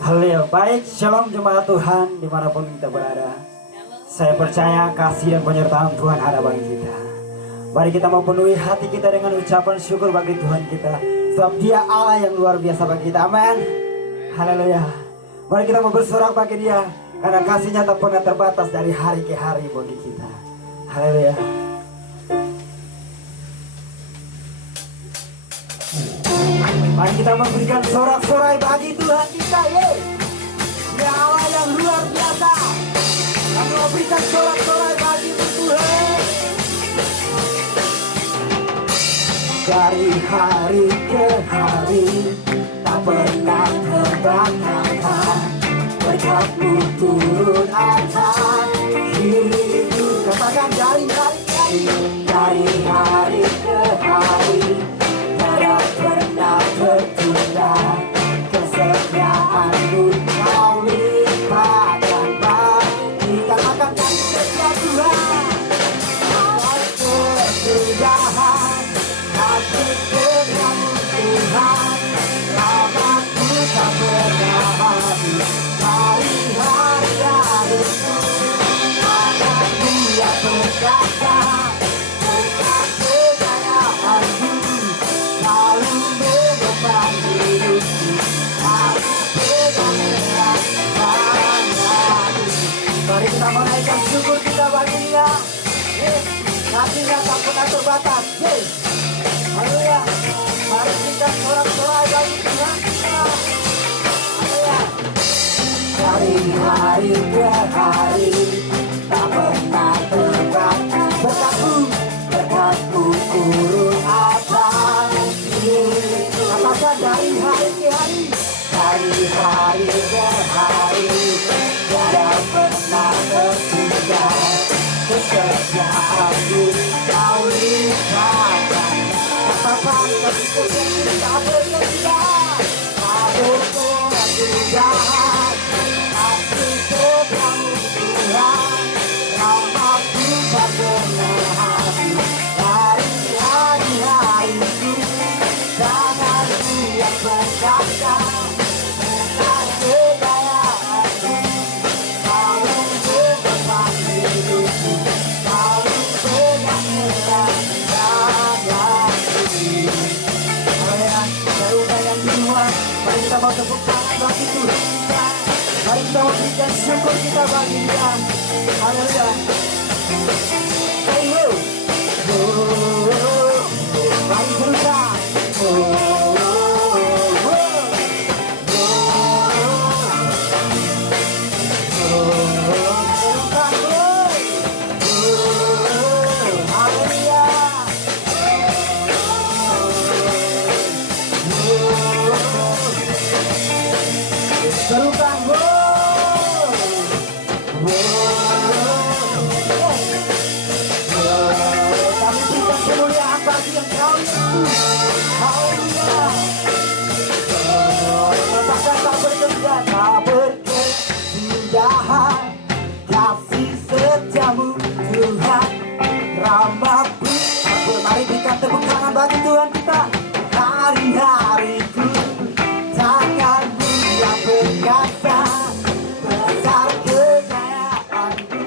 Haleluya. Baik, shalom jemaat Tuhan dimanapun kita berada. Saya percaya kasih dan penyertaan Tuhan ada bagi kita. Mari kita memenuhi hati kita dengan ucapan syukur bagi Tuhan kita. Sebab Dia Allah yang luar biasa bagi kita. Amin. Haleluya. Mari kita mau bersorak bagi Dia, karena kasihnya tak pernah terbatas dari hari ke hari bagi kita. Haleluya. Mari kita memberikan sorak-sorai bagi Tuhan kita, Ya Allah yang luar biasa. Kami memberikan sorak-sorai bagi Tuhan. Dari hari ke hari tak pernah terbatas. Berkat-Mu turun atas hidupku. Katakan dari hari ke hari tak pernah tertunda. Kesetiaan-Mu Kau limpahkan bagi. Katakan kasih setia Tuhan. Kesudahan hati padamu Tuhan. Rahmat-Mu tak pernah habis. Hari-hari hidupku akan Dia perkasa. Berkat kejayaan-Mu selalu menopang hidupku. Aku pegang erat tangan-Mu. Mari kita menaikkan syukur kita bagi Dia. Kasihnya tak pernah terbatas. Haleluya. Mari kita sorak-sorai bagi Tuhan kita. Haleluya. Dari hari ke hari tak pernah terbatas. Berkat-Mu turun atas hidupku. Katakan dari hari ke hari. Dari hari ke hari tidak pernah tertunda. Kesetiaan-Mu Kau limpahkan. Katakan kasih setia tak berhenti. Aku kesudahan hati padamu Tuhan. Rahmat-Mu tak pernah habis. Hari-hari hidupku tangan Dia perkasa. Dengan kejayaan-Mu selalu menopang hidupku. Selalu pegang erat tangan-Mu. Haleluya. Saudara yang di rumah, mari kita mau tepuk tangan bagi Tuhan kita. Mari kita memberikan syukur kita bagi Dia. Haleluya. Hey, mari berusaha. Serukan kami berikan kemuliaan bagi yang Kau itu. Haleluya. Katakan tak berkesudahan, tak berkesudahan kasih setia-Mu Tuhan. Rahmat-Mu. Mari berikan tepuk tangan bagi Tuhan kita. Hari-hariku tangan-Mu Dia perkasa. Besar kejayaan-Mu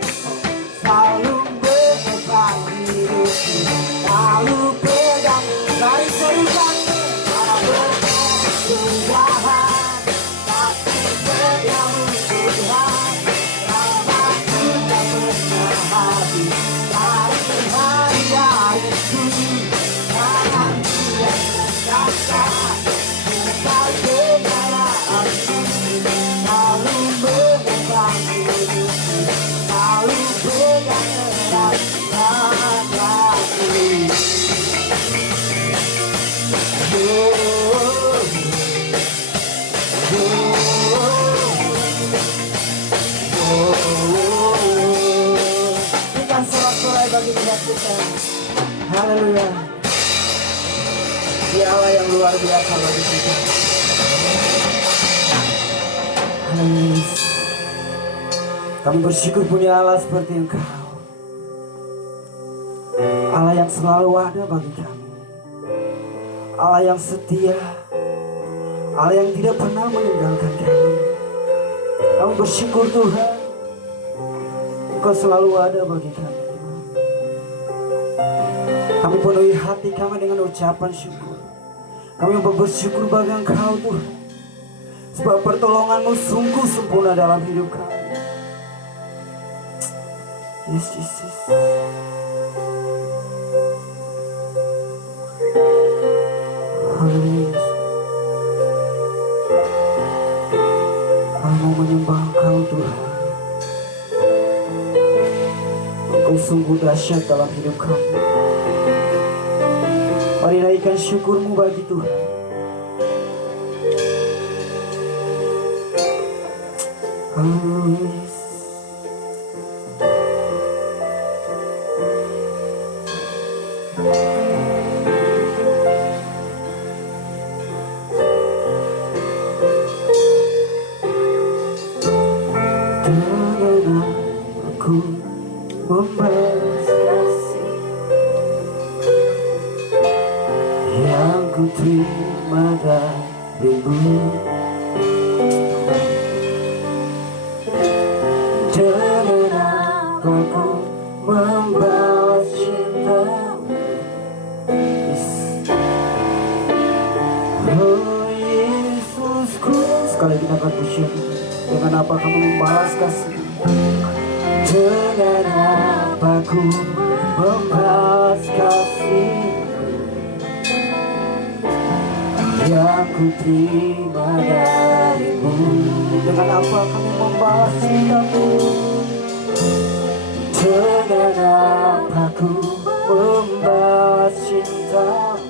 selalu menopang hidupku. Selalu pegang. Mari serukan. Tak berkesudahan kasih setia-Mu Tuhan. Rahmat-Mu tak pernah habis. Hari-hari hidupku tangan Dia perkasa. Besar kejayaan-Mu selalu menopang hidupku. Selalu pegang erat tangan-Mu. Berikan sorak-sorai bagi Tuhan kita. Haleluya. Dia Allah yang luar biasa bagi kita. Haleluya. Kami bersyukur punya Allah seperti Engkau. Allah yang selalu ada bagi kami. Allah yang setia, Allah yang tidak pernah meninggalkan kami. mau bersyukur Tuhan, Engkau selalu ada bagi kami. Kami penuhi hati kami dengan ucapan syukur. Kami mau bersyukur bagi Engkau Tuhan, sebab pertolongan-Mu sungguh sempurna dalam hidup kami. Yes, Jesus. Haleluya. Kami mau menyembah Engkau Tuhan. Engkau sungguh dahsyat dalam hidup kami. Mari naikkan syukur-Mu bagi Tuhan. Haleluya. Aku membalas kasih yang ku terima darimu, dengan apa ku membalas cintamu. Oh Yesusku, sekali kita akan bersyukur. Dengan apa kamu membalas kasih? Dengan apa ku membalas kasih yang ku terima darimu? Dengan apa kamu membalas cintamu? Dengan apa ku membalas cintamu?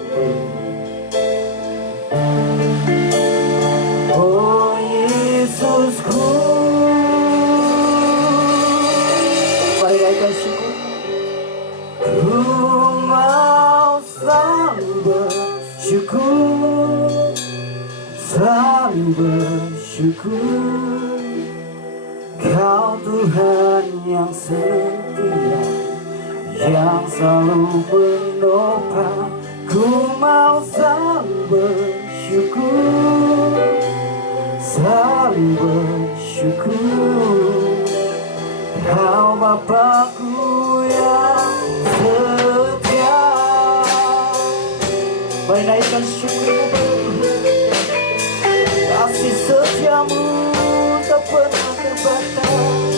Oh Yesusku, mari naikkan syukur. Ku mau selalu bersyukur, selalu bersyukur. Kau Tuhan yang setia, yang selalu menopang. Ku mau selalu bersyukur, selalu bersyukur. Kau Bapakku yang setia. Mari naikkan syukur-Mu. Kasih setiamu tak pernah terbatas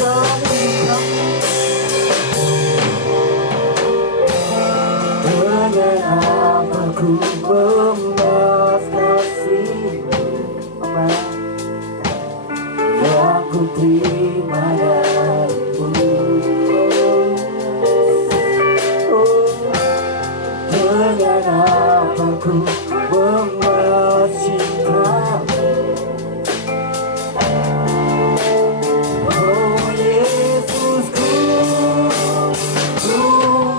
dalam hidup kami. Dengan apa ku membalas kasih-Mu, yang ku terima darimu. Oh, dengan apa ku membalas cintamu? Oh Yesusku, ku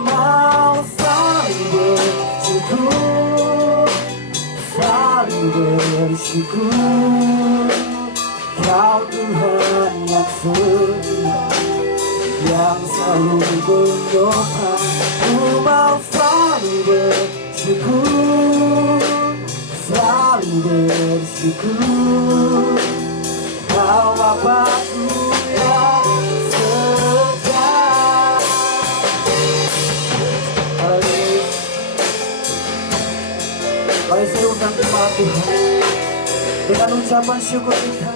mau selalu bersyukur, selalu bersyukur. Kau Tuhan yang setia, yang selalu menopang. Ku mau selalu bersyukur, selalu bersyukur. Kau Bapakku yang setia. Haleluya. Mari saya undang jemaat Tuhan dengan ucapan syukur kita.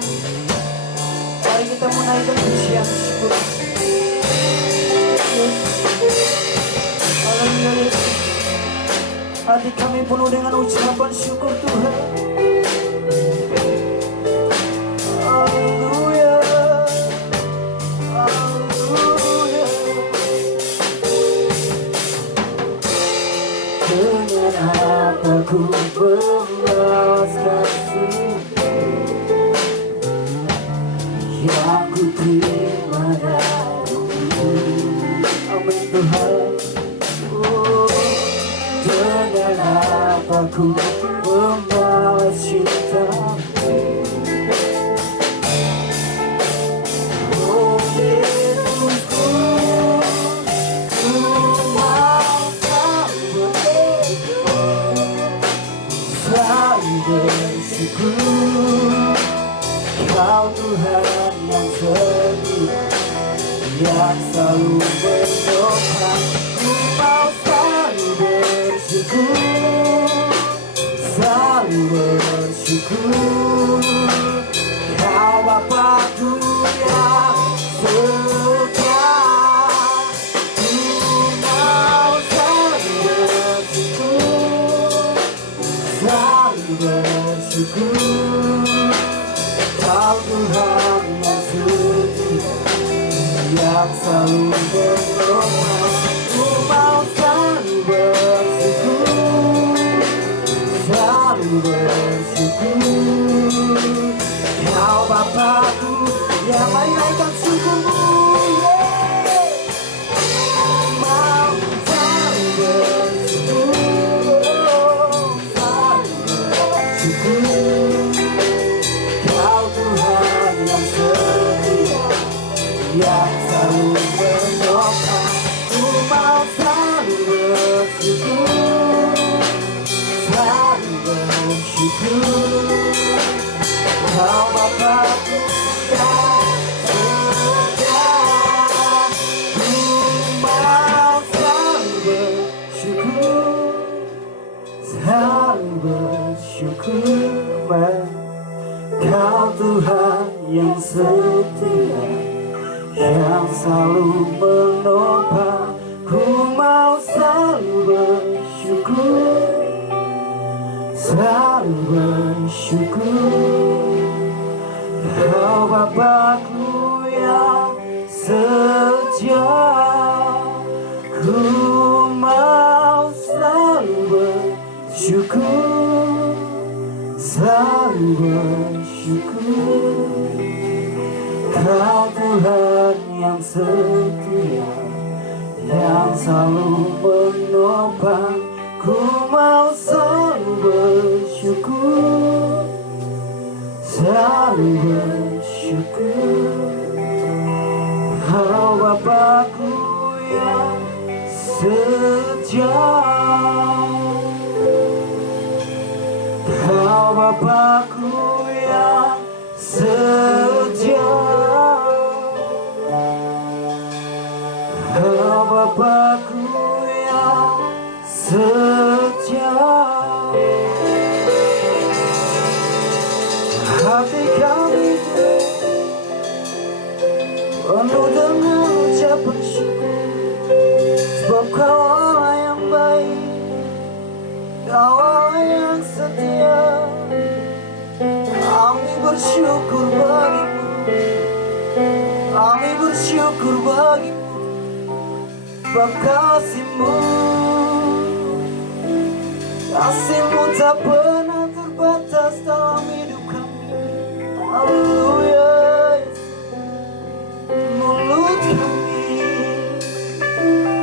Mari kita menaikkan pujian syukur. Haleluya. Hati kami penuh dengan ucapan syukur Tuhan. Haleluya. Haleluya. Dengan apa ku membalas kasih yang ku terima darimu. Amin Tuhan. Oh, dengan apa ku membalas cintamu? Oh Yesusku, ku mau selalu bersyukur. Kau Kau Tuhan yang setia, yang selalu menopang. Ku mau selalu bersyukur, selalu bersyukur. Kau Bapa-Ku yang setia, ku mau selalu bersyukur, selalu bersyukur. Kau Tuhan yang setia, yang selalu menolong. Ku mau selalu bersyukur, selalu bersyukur. Kau Bapa-Ku yang menaikkan syukurmu, mau selalu bersyukur, selalu bersyukur. Kau Tuhan yang setia, yang selalu menopang. Ku mau selalu bersyukur, selalu bersyukur. Kau Bapa-Ku yang setia, ku mau selalu bersyukur, selalu bersyukur. Kau Tuhan yang setia, yang selalu menopang. Ku mau selalu bersyukur, selalu bersyukur. Kau Bapa-Ku yang setia, ku mau selalu bersyukur, selalu bersyukur. Kau Tuhan yang setia, yang selalu menopang. Ku mau selalu bersyukur, selalu bersyukur. Kau Bapa-Ku yang setia, Kau Bapa-Ku yang setia, Kau Bapa-Ku yang setia. Hati kami penuh dengan ucapan syukur, sebab Kau Allah yang baik, Kau Allah yang setia. Kami bersyukur bagimu, kami bersyukur bagimu, sebab kasih-Mu, kasih-Mu tak pernah terbatas dalam hidup kami. Haleluya. Mulut kami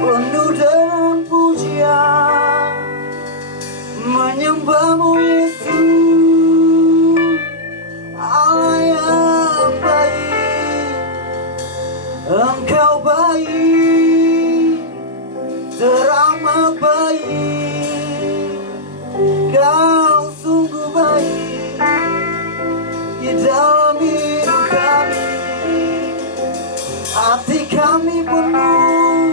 penuh dengan pujian, menyembah-Mu Yesus, Allah yang baik. Engkau baik, teramat baik. Kau sungguh baik di dalam hidup kami. Hati kami penuh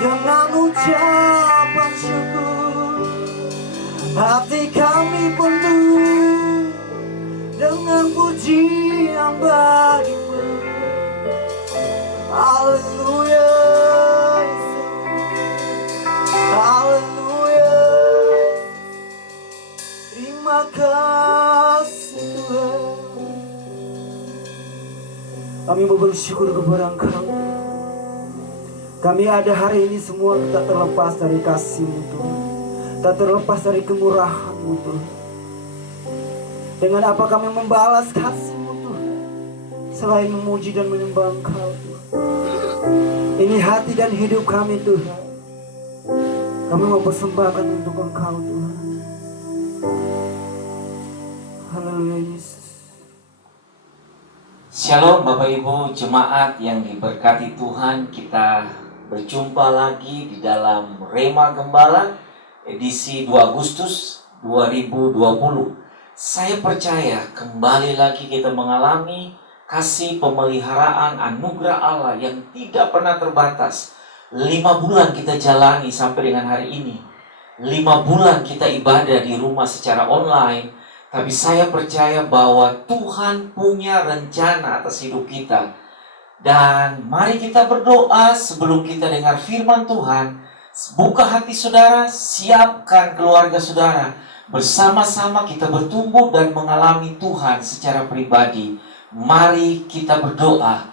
dengan ucapan syukur, hati kami penuh dengan pujian bagi-Mu. Haleluya, haleluya. Terima kasih Tuhan. Kami mau bersyukur kepada Engkau. Kami ada hari ini semua tak terlepas dari kasih-Mu Tuhan, tak terlepas dari kemurahan-Mu Tuhan. Dengan apa kami membalas kasih-Mu Tuhan, selain memuji dan menyembah Engkau Tuhan. Ini hati dan hidup kami Tuhan, kami mau persembahkan untuk Engkau Tuhan. Haleluya Yesus. Shalom Bapak Ibu jemaat yang diberkati Tuhan, kita berjumpa lagi di dalam Rema Gembala edisi 2 Agustus 2020. saya percaya kembali lagi kita mengalami kasih pemeliharaan anugerah Allah yang tidak pernah terbatas. 5 bulan kita jalani sampai dengan hari ini. 5 bulan kita ibadah di rumah secara online. Tapi saya percaya bahwa Tuhan punya rencana atas hidup kita. Dan mari kita berdoa sebelum kita dengar firman Tuhan. Buka hati saudara, siapkan keluarga saudara. Bersama-sama kita bertumbuh dan mengalami Tuhan secara pribadi. Mari kita berdoa.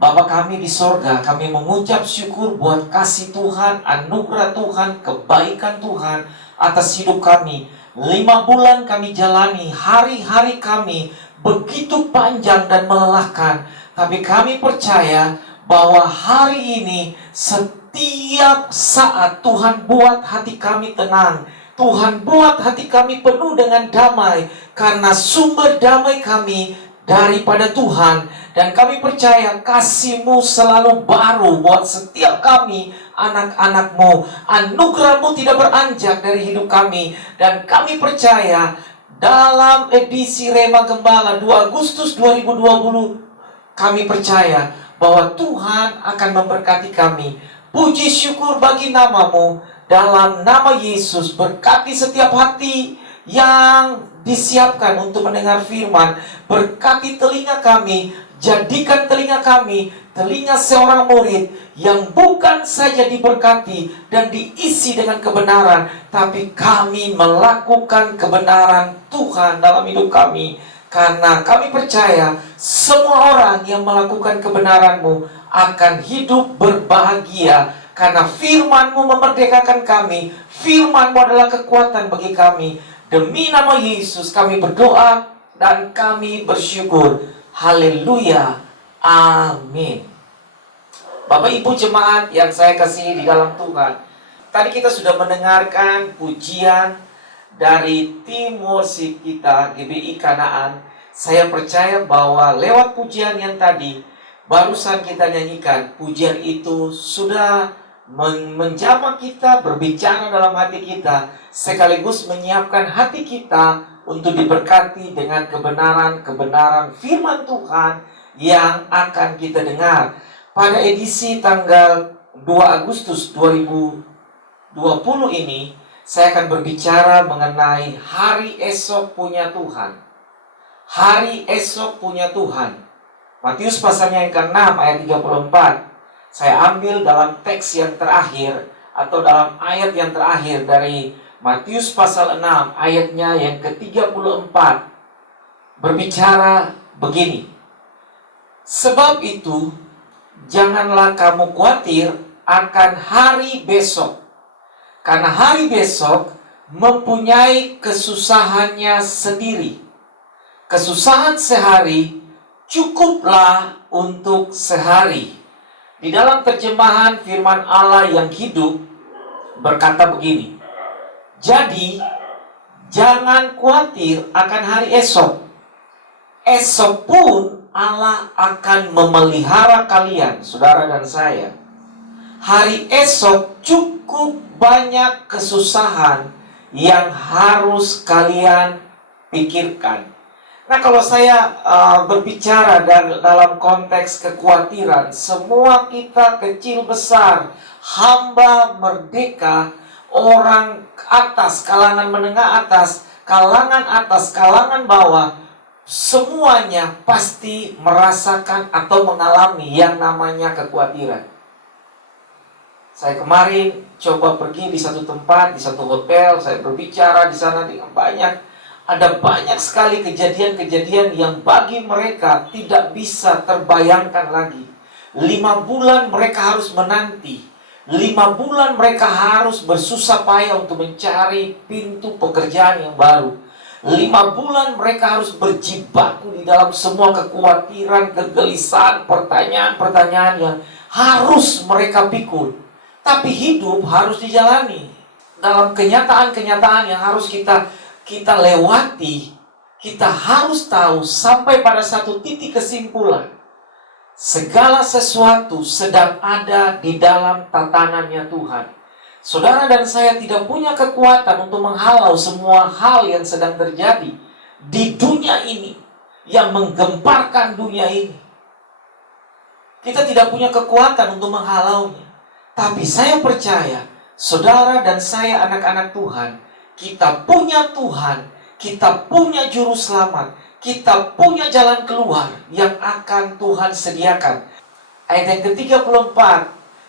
Bapa kami di sorga, kami mengucap syukur buat kasih Tuhan, anugerah Tuhan, kebaikan Tuhan atas hidup kami. 5 bulan kami jalani, hari-hari kami begitu panjang dan melelahkan. Tapi kami percaya bahwa hari ini setiap saat Tuhan buat hati kami tenang. Tuhan buat hati kami penuh dengan damai. Karena sumber damai kami daripada Tuhan. Dan kami percaya kasih-Mu selalu baru buat setiap kami, anak-anak-Mu. Anugerah-Mu tidak beranjak dari hidup kami. Dan kami percaya dalam edisi Rema Gembala 2 Agustus 2020, kami percaya bahwa Tuhan akan memberkati kami. Puji syukur bagi nama-Mu. Dalam nama Yesus, berkati setiap hati yang disiapkan untuk mendengar firman. Berkati telinga kami. Jadikan telinga kami telinga seorang murid yang bukan saja diberkati dan diisi dengan kebenaran, tapi kami melakukan kebenaran Tuhan dalam hidup kami. Karena kami percaya semua orang yang melakukan kebenaran-Mu akan hidup berbahagia. Karena firman-Mu memerdekakan kami. Firman-Mu adalah kekuatan bagi kami. Demi nama Yesus kami berdoa dan kami bersyukur. Haleluya. Amin. Bapak Ibu jemaat yang saya kasihi di dalam Tuhan. Tadi kita sudah mendengarkan pujian dari tim worship kita GBI Kanaan. Saya percaya bahwa lewat pujian yang tadi barusan kita nyanyikan, pujian itu sudah menjamah kita, berbicara dalam hati kita, sekaligus menyiapkan hati kita untuk diberkati dengan kebenaran-kebenaran firman Tuhan yang akan kita dengar. Pada edisi tanggal 2 Agustus 2020 ini, saya akan berbicara mengenai hari esok punya Tuhan. Hari esok punya Tuhan. Matius pasalnya yang ke-6 ayat 34. Saya ambil dalam teks yang terakhir atau dalam ayat yang terakhir dari Matius pasal 6 ayatnya yang ke-34. Berbicara begini. Sebab itu, janganlah kamu khawatir akan hari besok. Karena hari besok mempunyai kesusahannya sendiri. Kesusahan sehari cukuplah untuk sehari. Di dalam terjemahan firman Allah yang hidup berkata begini. Jadi, jangan khawatir akan hari esok. Esok pun Allah akan memelihara kalian, saudara dan saya. Hari esok cukup banyak kesusahan yang harus kalian pikirkan. Nah, kalau saya berbicara dalam konteks kekhawatiran, semua kita kecil besar, hamba merdeka, orang atas, kalangan menengah atas, kalangan bawah, semuanya pasti merasakan atau mengalami yang namanya kekhawatiran. Saya kemarin coba pergi di satu tempat, di satu hotel, saya berbicara di sana dengan banyak. Ada banyak sekali kejadian-kejadian yang bagi mereka tidak bisa terbayangkan lagi. 5 bulan mereka harus menanti. 5 bulan mereka harus bersusah payah untuk mencari pintu pekerjaan yang baru. 5 bulan mereka harus berjibaku di dalam semua kekhawatiran, kegelisahan, pertanyaan-pertanyaan yang harus mereka pikul. Tapi hidup harus dijalani. Dalam kenyataan-kenyataan yang harus kita lewati, kita harus tahu sampai pada satu titik kesimpulan. Segala sesuatu sedang ada di dalam tatanannya Tuhan. Saudara dan saya tidak punya kekuatan untuk menghalau semua hal yang sedang terjadi. di dunia ini yang menggemparkan dunia ini. Kita tidak punya kekuatan untuk menghalaunya. Tapi saya percaya, saudara dan saya anak-anak Tuhan, kita punya Tuhan, kita punya juru selamat, kita punya jalan keluar yang akan Tuhan sediakan. Ayat yang ke-34,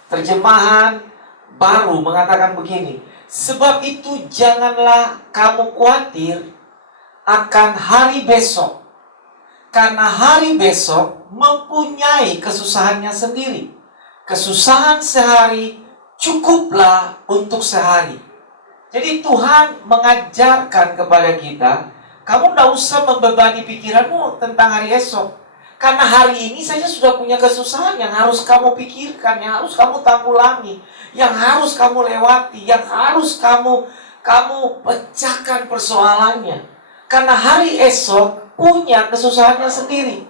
terjemahan baru mengatakan begini, sebab itu janganlah kamu khawatir akan hari besok, karena hari besok mempunyai kesusahannya sendiri. Kesusahan sehari cukuplah untuk sehari. Jadi Tuhan mengajarkan kepada kita, kamu tidak usah membebani pikiranmu tentang hari esok. Karena hari ini saja sudah punya kesusahan yang harus kamu pikirkan, yang harus kamu tanggulangi, yang harus kamu lewati, yang harus kamu pecahkan persoalannya. Karena hari esok punya kesusahannya sendiri.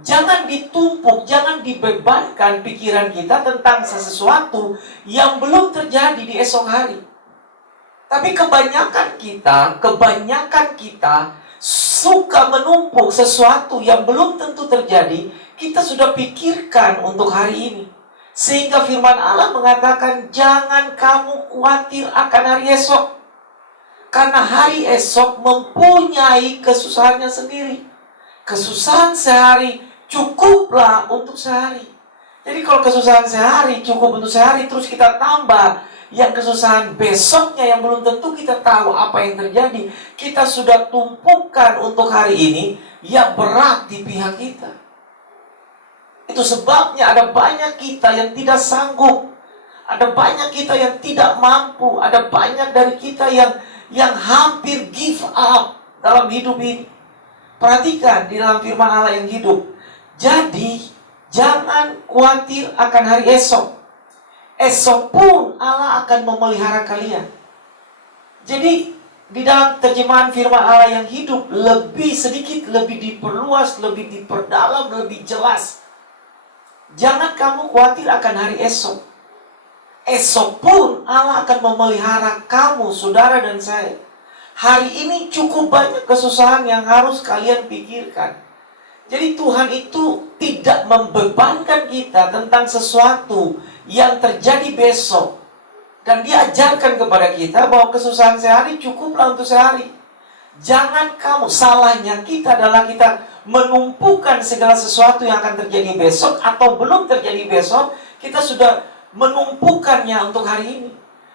Jangan ditumpuk, jangan dibebankan pikiran kita tentang sesuatu yang belum terjadi di esok hari. Tapi kebanyakan kita suka menumpuk sesuatu yang belum tentu terjadi, kita sudah pikirkan untuk hari ini. Sehingga firman Allah mengatakan, jangan kamu khawatir akan hari esok. Karena hari esok mempunyai kesusahannya sendiri. Kesusahan sehari cukuplah untuk sehari. Jadi kalau kesusahan sehari cukup untuk sehari, terus kita tambah yang kesusahan besoknya yang belum tentu kita tahu apa yang terjadi, kita sudah tumpukan untuk hari ini yang berat di pihak kita. Itu sebabnya ada banyak kita yang tidak sanggup, ada banyak kita yang tidak mampu, ada banyak dari kita yang hampir give up dalam hidup ini. Perhatikan di dalam firman Allah yang hidup. Jadi, jangan khawatir akan hari esok. Esok pun Allah akan memelihara kalian. Jadi, di dalam terjemahan firman Allah yang hidup, lebih sedikit, lebih diperluas, lebih diperdalam, lebih jelas. Jangan kamu khawatir akan hari esok. Esok pun Allah akan memelihara kamu, saudara dan saya. Hari ini cukup banyak kesusahan yang harus kalian pikirkan. Jadi Tuhan itu tidak membebankan kita tentang sesuatu yang terjadi besok. Dan Dia ajarkan kepada kita bahwa kesusahan sehari cukuplah untuk sehari. Jangan kamu, salahnya kita adalah kita menumpukan segala sesuatu yang akan terjadi besok atau belum terjadi besok, kita sudah menumpukannya untuk hari ini.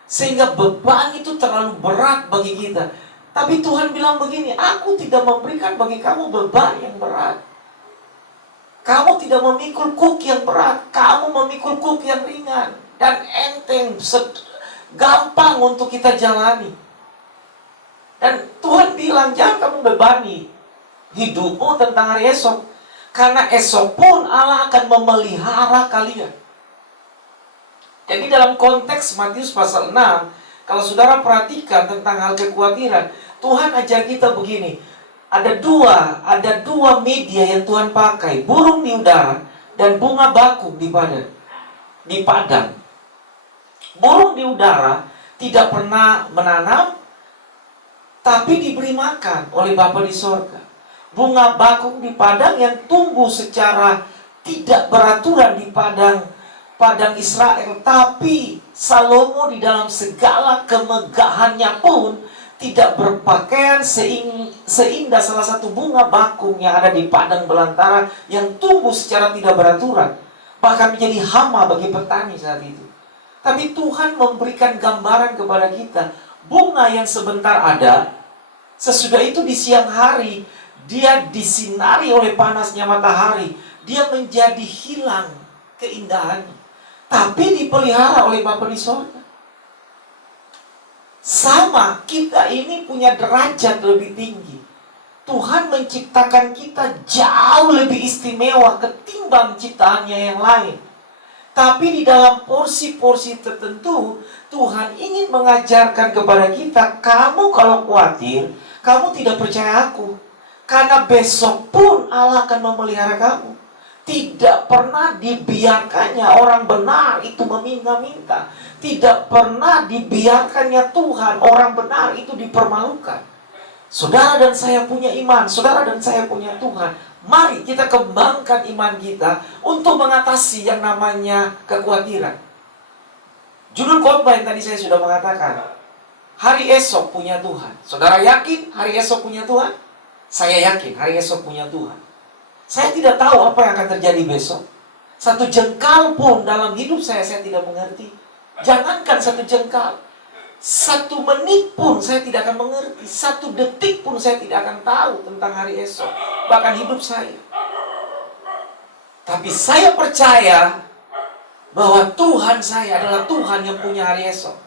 Sehingga beban itu terlalu berat bagi kita. Tapi Tuhan bilang begini, aku tidak memberikan bagi kamu beban yang berat. Kamu tidak memikul kuk yang berat, kamu memikul kuk yang ringan dan enteng, gampang untuk kita jalani. Dan Tuhan bilang, jangan kamu bebani hidupmu tentang hari esok, karena esok pun Allah akan memelihara kalian. Jadi dalam konteks Matius pasal 6, kalau saudara perhatikan tentang hal kekhawatiran, Tuhan ajar kita begini. Ada dua media yang Tuhan pakai, burung di udara dan bunga bakung di padang. Burung di udara tidak pernah menanam, tapi diberi makan oleh Bapa di sorga. Bunga bakung di padang yang tumbuh secara tidak beraturan di padang Israel, tapi Salomo di dalam segala kemegahannya pun tidak berpakaian seindah salah satu bunga bakung yang ada di padang belantara yang tumbuh secara tidak beraturan, bahkan menjadi hama bagi petani saat itu. Tapi Tuhan memberikan gambaran kepada kita, bunga yang sebentar ada, sesudah itu di siang hari dia disinari oleh panasnya matahari, dia menjadi hilang keindahannya, tapi dipelihara oleh Bapa di sorga. Sama, kita ini punya derajat lebih tinggi. Tuhan menciptakan kita jauh lebih istimewa ketimbang ciptaannya yang lain. Tapi di dalam porsi-porsi tertentu, Tuhan ingin mengajarkan kepada kita, kamu kalau khawatir, kamu tidak percaya aku. Karena besok pun Allah akan memelihara kamu. Tidak pernah dibiarkannya orang benar itu meminta-minta. Tidak pernah dibiarkannya Tuhan orang benar itu dipermalukan. Saudara dan saya punya iman, saudara dan saya punya Tuhan. Mari kita kembangkan iman kita untuk mengatasi yang namanya kekhawatiran. Judul khotbah yang tadi saya sudah mengatakan, hari esok punya Tuhan. Saudara yakin hari esok punya Tuhan? Saya yakin hari esok punya Tuhan. Saya tidak tahu apa yang akan terjadi besok. Satu jengkal pun dalam hidup saya tidak mengerti. Jangankan satu jengkal, 1 menit pun saya tidak akan mengerti. 1 detik pun saya tidak akan tahu tentang hari esok, bahkan hidup saya. Tapi saya percaya bahwa Tuhan saya adalah Tuhan yang punya hari esok.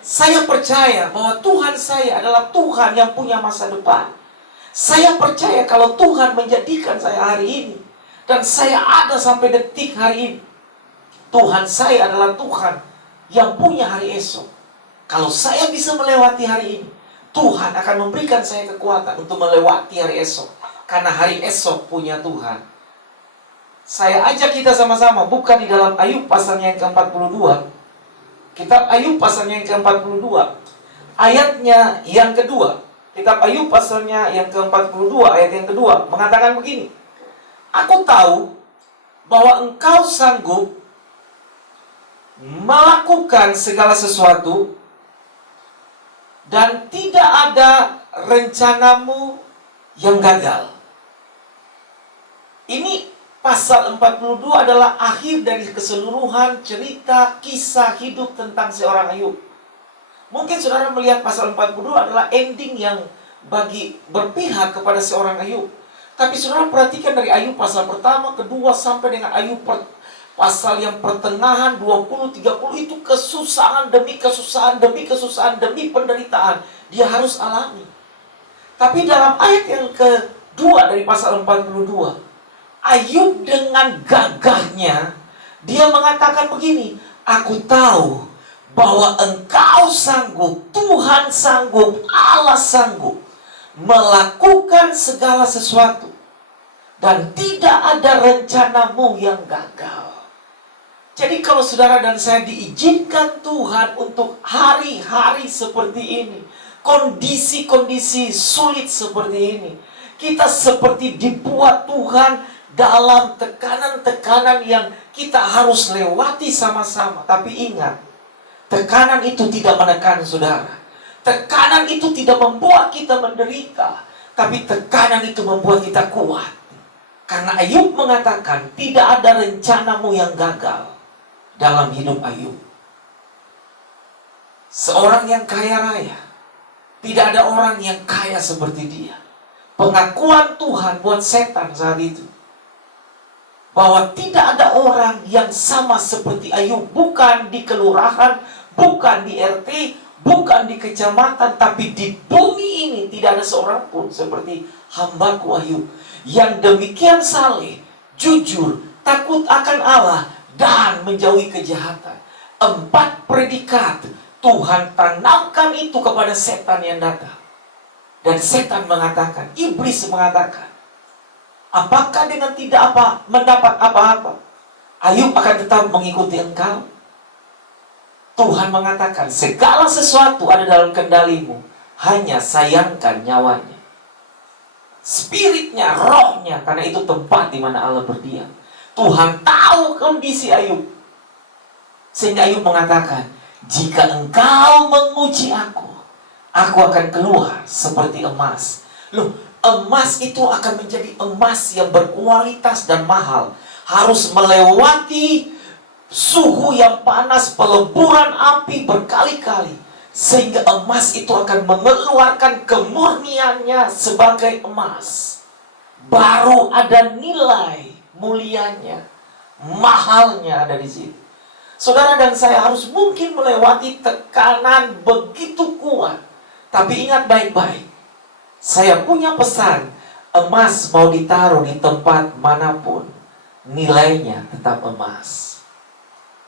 Saya percaya bahwa Tuhan saya adalah Tuhan yang punya masa depan. Saya percaya kalau Tuhan menjadikan saya hari ini, dan saya ada sampai detik hari ini, Tuhan saya adalah Tuhan yang punya hari esok. Kalau saya bisa melewati hari ini, Tuhan akan memberikan saya kekuatan untuk melewati hari esok. Karena hari esok punya Tuhan. Saya ajak kita sama-sama buka di dalam Ayub pasalnya yang ke-42. Kitab Ayub pasalnya yang ke-42. Ayatnya yang kedua. Kitab Ayub pasalnya yang ke-42, ayat yang kedua, mengatakan begini. Aku tahu bahwa engkau sanggup melakukan segala sesuatu, dan tidak ada rencanamu yang gagal. Ini pasal 42 adalah akhir dari keseluruhan cerita kisah hidup tentang seorang Ayub. Mungkin saudara melihat pasal 42 adalah ending yang bagi berpihak kepada seorang Ayub. Tapi saudara perhatikan dari Ayub pasal pertama, kedua, sampai dengan Ayub pasal yang pertengahan 20-30 itu kesusahan demi kesusahan demi kesusahan demi penderitaan dia harus alami. Tapi dalam ayat yang kedua dari pasal 42, Ayub dengan gagahnya dia mengatakan begini, aku tahu bahwa engkau sanggup, Tuhan sanggup, Allah sanggup melakukan segala sesuatu, dan tidak ada rencanamu yang gagal. Jadi kalau saudara dan saya diizinkan Tuhan untuk hari-hari seperti ini, kondisi-kondisi sulit seperti ini, kita seperti dibuat Tuhan dalam tekanan-tekanan yang kita harus lewati sama-sama. Tapi ingat, tekanan itu tidak menekan saudara. Tekanan itu tidak membuat kita menderita, tapi tekanan itu membuat kita kuat. Karena Ayub mengatakan tidak ada rencanamu yang gagal dalam hidup Ayub. Seorang yang kaya raya, tidak ada orang yang kaya seperti dia. Pengakuan Tuhan buat setan saat itu, bahwa tidak ada orang yang sama seperti Ayub. Bukan di kelurahan, bukan di RT, bukan di kecamatan, tapi di bumi ini tidak ada seorang pun seperti hambaku Ayub, yang demikian saleh, jujur, takut akan Allah, dan menjauhi kejahatan. 4 predikat Tuhan tanamkan itu kepada setan yang datang. Dan setan mengatakan, iblis mengatakan, apakah dengan tidak mendapat apa-apa, Ayub akan tetap mengikuti engkau? Tuhan mengatakan, segala sesuatu ada dalam kendalimu, hanya sayangkan nyawanya. Spiritnya, rohnya, karena itu tempat di mana Allah berdiam. Tuhan tahu kondisi Ayub, sehingga Ayub mengatakan, jika engkau menguji aku akan keluar seperti emas. Loh, emas itu akan menjadi emas yang berkualitas dan mahal. Harus melewati suhu yang panas, peleburan api berkali-kali, sehingga emas itu akan mengeluarkan kemurniannya sebagai emas. Baru ada nilai mulianya, mahalnya ada di situ. Saudara dan saya harus mungkin melewati tekanan begitu kuat. Tapi ingat baik-baik, saya punya pesan, emas mau ditaruh di tempat manapun, nilainya tetap emas.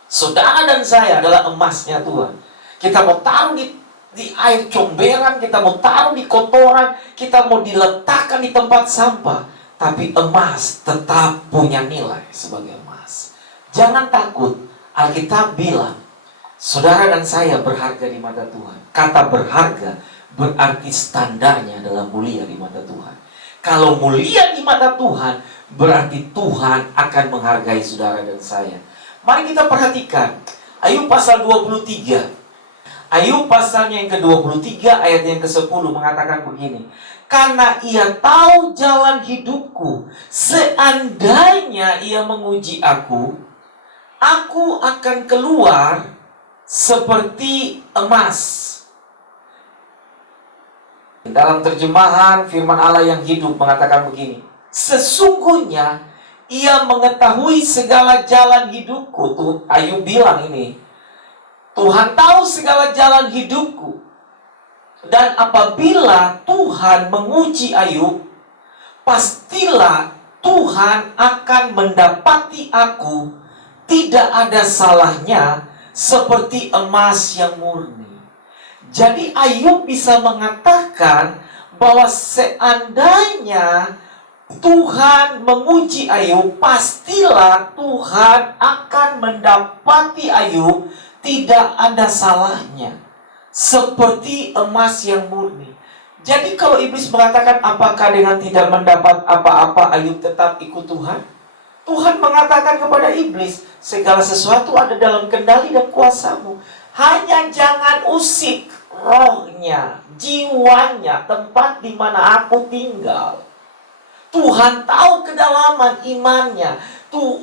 Saudara dan saya adalah emasnya Tuhan. Kita mau taruh di air comberan, kita mau taruh di kotoran, kita mau diletakkan di tempat sampah, tapi emas tetap punya nilai sebagai emas. Jangan takut. Alkitab bilang, saudara dan saya berharga di mata Tuhan. Kata berharga berarti standarnya adalah mulia di mata Tuhan. Kalau mulia di mata Tuhan, berarti Tuhan akan menghargai saudara dan saya. Mari kita perhatikan Ayub pasal 23. Ayub pasalnya yang ke-23 ayat yang ke-10 mengatakan begini. Karena ia tahu jalan hidupku, seandainya ia menguji aku akan keluar seperti emas. Dalam terjemahan firman Allah yang hidup mengatakan begini. Sesungguhnya ia mengetahui segala jalan hidupku. Tuh, Ayub bilang ini. Tuhan tahu segala jalan hidupku. Dan apabila Tuhan menguji Ayub, pastilah Tuhan akan mendapati aku tidak ada salahnya seperti emas yang murni. Jadi Ayub bisa mengatakan bahwa seandainya Tuhan menguji Ayub, pastilah Tuhan akan mendapati Ayub tidak ada salahnya seperti emas yang murni. Jadi kalau iblis mengatakan apakah dengan tidak mendapat apa-apa Ayub tetap ikut Tuhan? Tuhan mengatakan kepada iblis, segala sesuatu ada dalam kendali dan kuasamu. Hanya jangan usik rohnya, jiwanya, tempat di mana aku tinggal. Tuhan tahu kedalaman imannya.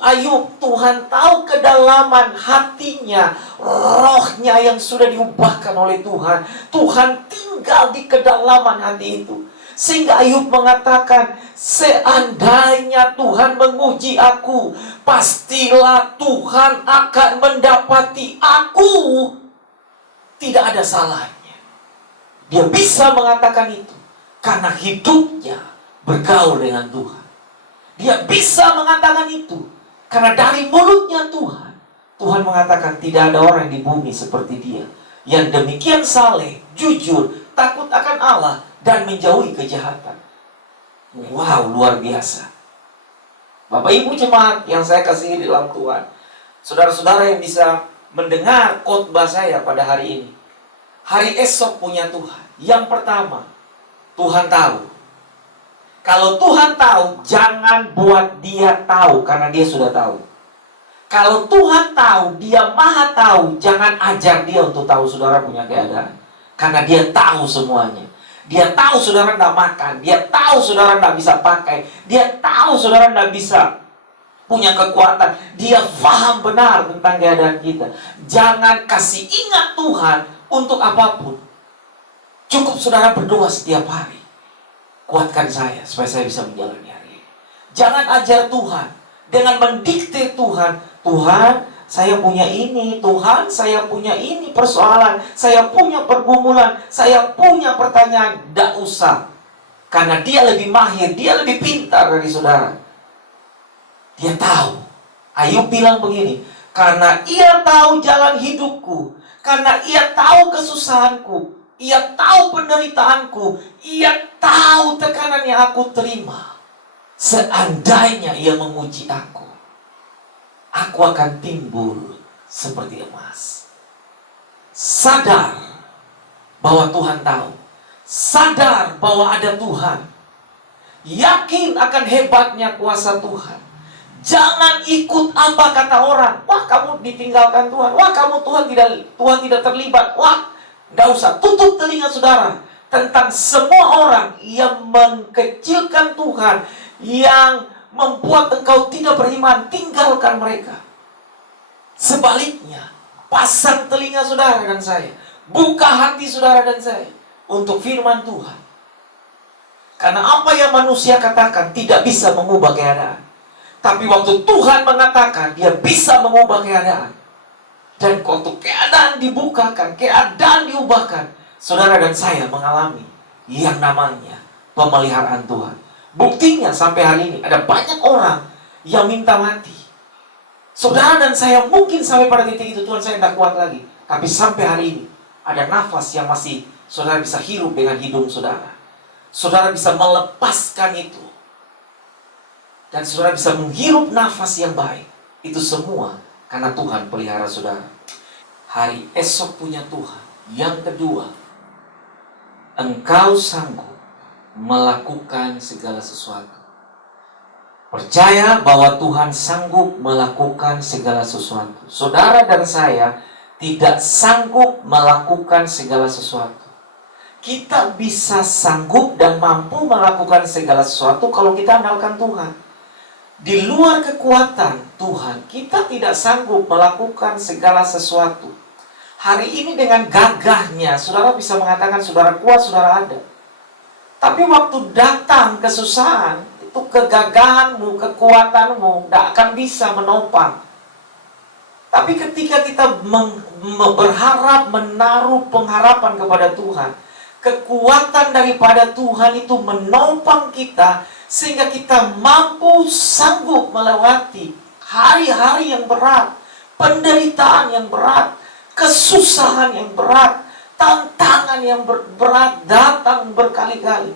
Ayub, Tuhan tahu kedalaman hatinya, rohnya yang sudah diubahkan oleh Tuhan. Tuhan tinggal di kedalaman hati itu. Sehingga Ayub mengatakan, seandainya Tuhan menguji aku, pastilah Tuhan akan mendapati aku tidak ada salahnya. Dia bisa mengatakan itu karena hidupnya bergaul dengan Tuhan. Dia bisa mengatakan itu karena dari mulutnya Tuhan mengatakan tidak ada orang di bumi seperti dia, yang demikian saleh, jujur, takut akan Allah, dan menjauhi kejahatan. Wow, luar biasa. Bapak Ibu jemaat yang saya kasihi di dalam Tuhan, saudara-saudara yang bisa mendengar khotbah saya pada hari ini, hari esok punya Tuhan. Yang pertama, Tuhan tahu. Kalau Tuhan tahu, jangan buat dia tahu karena dia sudah tahu. Kalau Tuhan tahu, dia maha tahu, jangan ajar dia untuk tahu saudara punya keadaan. Karena dia tahu semuanya. Dia tahu saudara tidak makan, dia tahu saudara tidak bisa pakai, dia tahu saudara tidak bisa punya kekuatan. Dia paham benar tentang keadaan kita. Jangan kasih ingat Tuhan untuk apapun. Cukup saudara berdoa setiap hari. Kuatkan saya supaya saya bisa menjalani hari ini. Jangan ajar Tuhan dengan mendikte Tuhan. Tuhan, saya punya ini. Tuhan, saya punya ini persoalan. Saya punya pergumulan. Saya punya pertanyaan. Tidak usah. Karena dia lebih mahir. Dia lebih pintar dari saudara. Dia tahu. Ayub bilang begini. Karena ia tahu jalan hidupku. Karena ia tahu kesusahanku. Ia tahu penderitaanku. Ia tahu tekanan yang aku terima. Seandainya ia menguji aku akan timbul seperti emas. Sadar bahwa Tuhan tahu. Sadar bahwa ada Tuhan. Yakin akan hebatnya kuasa Tuhan. Jangan ikut apa kata orang. Wah, kamu ditinggalkan Tuhan. Wah, Tuhan tidak terlibat. Wah, tidak usah. Tutup telinga saudara tentang semua orang yang mengkecilkan Tuhan, yang membuat engkau tidak beriman. Tinggalkan mereka. Sebaliknya, pasang telinga saudara dan saya, buka hati saudara dan saya untuk firman Tuhan. Karena apa yang manusia katakan tidak bisa mengubah keadaan. Tapi waktu Tuhan mengatakan, dia bisa mengubah keadaan. Dan waktu keadaan dibukakan, keadaan diubahkan, saudara dan saya mengalami yang namanya pemeliharaan Tuhan. Buktinya sampai hari ini ada banyak orang yang minta mati. Saudara dan saya mungkin sampai pada titik itu, Tuhan, saya tidak kuat lagi. Tapi sampai hari ini ada nafas yang masih saudara bisa hirup dengan hidung saudara. Saudara bisa melepaskan itu. Dan saudara bisa menghirup nafas yang baik. Itu semua karena Tuhan pelihara saudara. Hari esok punya Tuhan. Yang kedua, Engkau sanggup melakukan segala sesuatu. Percaya bahwa Tuhan sanggup melakukan segala sesuatu. Saudara dan saya tidak sanggup melakukan segala sesuatu. Kita bisa sanggup dan mampu melakukan segala sesuatu kalau kita andalkan Tuhan. Di luar kekuatan Tuhan, kita tidak sanggup melakukan segala sesuatu. Hari ini dengan gagahnya, saudara bisa mengatakan saudara kuat, saudara ada. Tapi waktu datang kesusahan, itu kegagahanmu, kekuatanmu tidak akan bisa menopang. Tapi ketika kita berharap, menaruh pengharapan kepada Tuhan, kekuatan daripada Tuhan itu menopang kita, sehingga kita mampu sanggup melewati hari-hari yang berat, penderitaan yang berat, kesusahan yang berat, tantangan yang berat datang berkali-kali.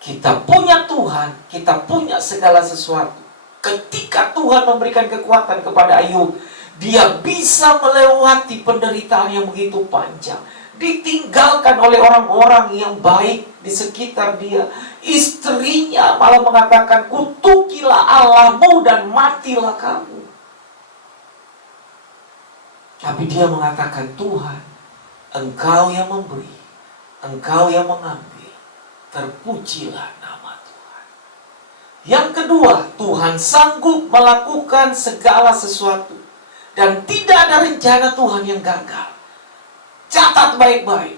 Kita punya Tuhan, kita punya segala sesuatu. Ketika Tuhan memberikan kekuatan kepada Ayub, dia bisa melewati penderitaan yang begitu panjang. Ditinggalkan oleh orang-orang yang baik di sekitar dia. Istrinya malah mengatakan, kutukilah Allahmu dan matilah kamu. Tapi dia mengatakan, Tuhan, Engkau yang memberi, Engkau yang mengambil, terpujilah nama Tuhan. Yang kedua, Tuhan sanggup melakukan segala sesuatu. Dan tidak ada rencana Tuhan yang gagal. Catat baik-baik.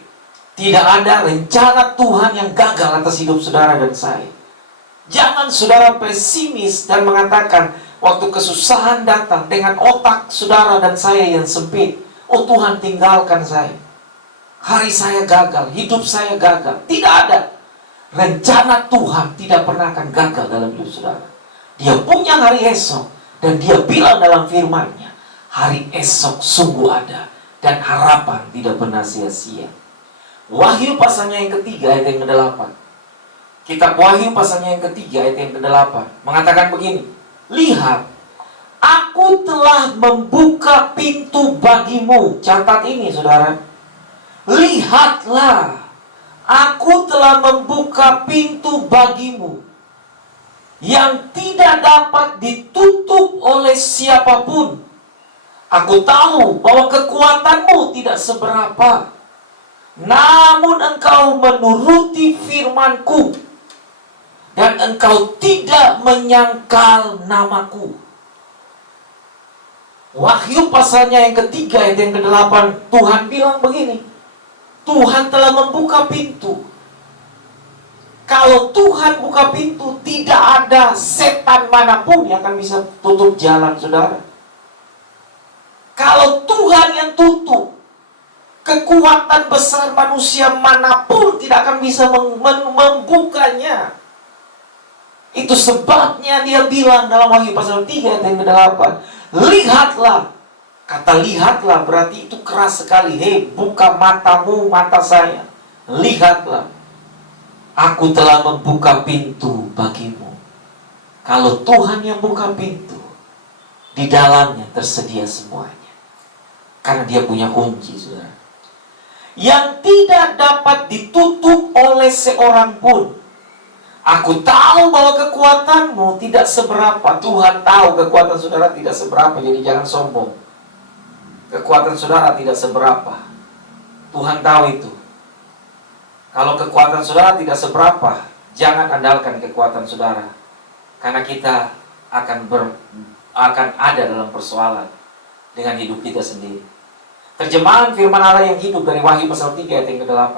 Tidak ada rencana Tuhan yang gagal atas hidup saudara dan saya. Jangan saudara pesimis dan mengatakan, waktu kesusahan datang dengan otak saudara dan saya yang sempit, oh Tuhan tinggalkan saya. Hari saya gagal, hidup saya gagal. Tidak ada. Rencana Tuhan tidak pernah akan gagal dalam hidup saudara. Dia punya hari esok. Dan dia bilang dalam firman-Nya, hari esok sungguh ada. Dan harapan tidak pernah sia-sia. Wahyu pasalnya yang ketiga ayat yang ke-8. Kitab Wahyu pasalnya yang ketiga ayat yang ke-8 mengatakan begini, lihat, aku telah membuka pintu bagimu. Catat ini saudara. Lihatlah, aku telah membuka pintu bagimu yang tidak dapat ditutup oleh siapapun. Aku tahu bahwa kekuatanmu tidak seberapa, namun engkau menuruti firman-Ku, dan engkau tidak menyangkal namaku. Wahyu pasalnya yang ketiga ayat yang ke-8, Tuhan bilang begini, Tuhan telah membuka pintu. Kalau Tuhan buka pintu, tidak ada setan manapun yang akan bisa tutup jalan saudara. Kalau Tuhan yang tutup, kekuatan besar manusia manapun tidak akan bisa membukanya. Itu sebabnya dia bilang dalam Wahyu pasal 3 ayat yang ke-8, lihatlah. Kata lihatlah berarti itu keras sekali. Hei, buka matamu, mata saya. Lihatlah. Aku telah membuka pintu bagimu. Kalau Tuhan yang buka pintu, di dalamnya tersedia semuanya. Karena dia punya kunci, saudara. Yang tidak dapat ditutup oleh seorang pun. Aku tahu bahwa kekuatanmu tidak seberapa. Tuhan tahu kekuatan saudara tidak seberapa. Jadi jangan sombong. Kekuatan saudara tidak seberapa. Tuhan tahu itu. Kalau kekuatan saudara tidak seberapa, jangan andalkan kekuatan saudara. Karena kita akan ada dalam persoalan dengan hidup kita sendiri. Terjemahan firman Allah yang hidup dari Wahyu pasal 3 ayat yang ke-8.